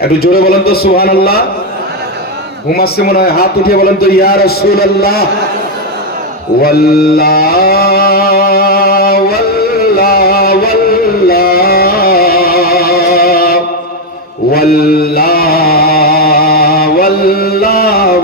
একটু জোরে বলেন তো সুহান আল্লাহ ঘুমাচ্ছে মনে হয়, হাত উঠিয়ে বলেন তো ইয়ার রসুল আল্লাহ ওয়াল্লাহ ওয়াল্লাহ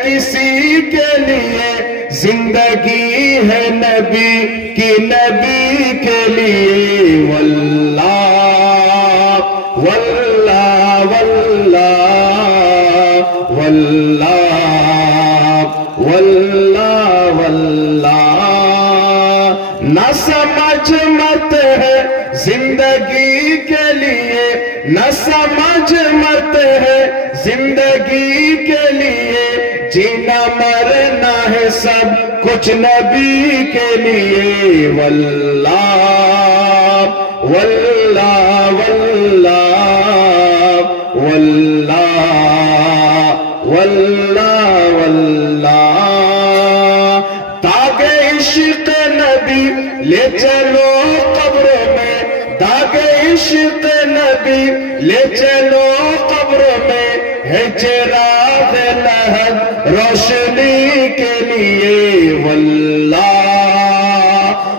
کسی کے لیے زندگی ہے نبی کی نبی کے لیے۔ واللہ واللہ واللہ واللہ واللہ واللہ۔ نہ سمجھ مت ہے زندگی کے لیے، نہ سمجھ مت ہے زندگی کے لیے۔ جینا مرنا ہے سب کچھ نبی کے لیے۔ واللہ واللہ واللہ واللہ واللہ واللہ۔ داغ عشق نبی، لے چلو قبر میں۔ داغ عشق نبی، لے چلو قبر میں۔ ہے چراغ روشنی کے لیے، واللہ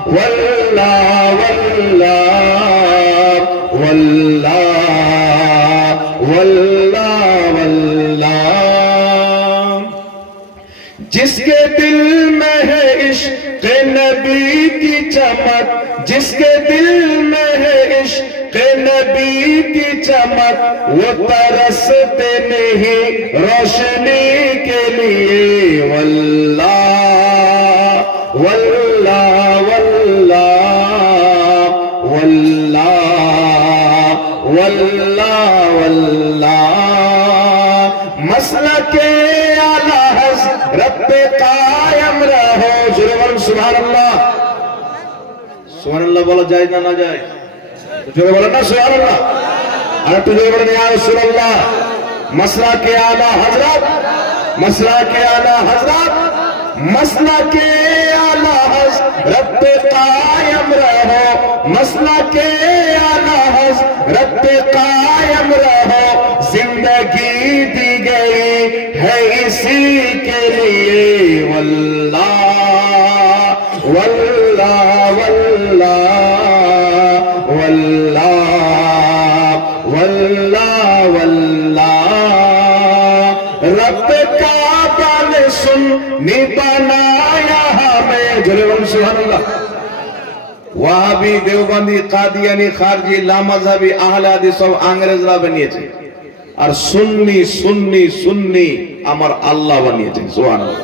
واللہ واللہ واللہ واللہ۔ واللہ جس کے دل میں ہے عشق نبی کی چمک، جس کے دل میں ہے عشق نبی کی چمک، وہ ترستے نہیں، روشنی والله والله والله مسلک اعلی حضرت پہ قائم رہو جرور سبحان اللہ سبحان اللہ বলা যায় না না যায়? জোরে বলেন না সুবহান আল্লাহ আর একটু জোরে বলেন, ইয়া রাসূলুল্লাহ। মাসলা কে আলা হযরত মাসলা কে আলা হযরত مسنا کے اعلیٰ حضرت قائم رہو۔ مسلح کے اعلیٰ حضرت قائم رہو۔ زندگی دی گئی ہے اسی کے لیے۔ واللہ واللہ واللہ واللہ واللہ واللہ۔ رب کا নেতা ওয়াহাবি, দেওবন্দি, কাদিয়ানি, খারজি, লামাজাবি আহলে আদি সব আংরেজরা বানিয়েছে। আর সুন্নি সুন্নি সুন্নি আমার আল্লাহ বানিয়েছেন সুবহানাল্লাহ।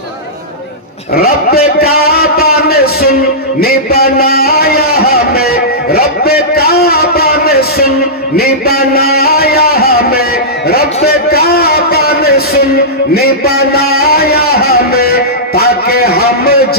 رب کعبہ نے سنی بنایا ہمیں رب کعبہ نے سنی بنایا ہمیں رب کعبہ نے سنی بنایا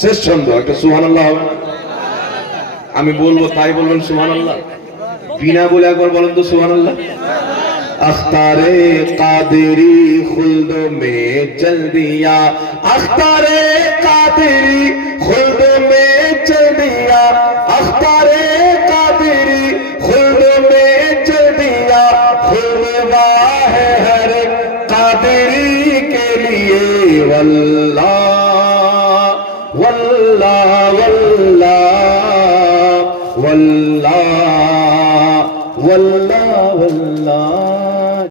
শ্রেষ্ঠ ছন্দ একটা সুহান আল্লাহ আমি বলব, তাই বলবেন সুহান আল্লাহ বিনা বলে একবার বলেন তো সুহান আল্লাহ اختار قادری خلد میں چل دیا۔ اختار قادری خلد میں چل دیا۔ اختار قادری خلد میں چل دیا۔ خلوا ہے ہر قادری کے لیے۔ واللہ واللہ واللہ واللہ واللہ۔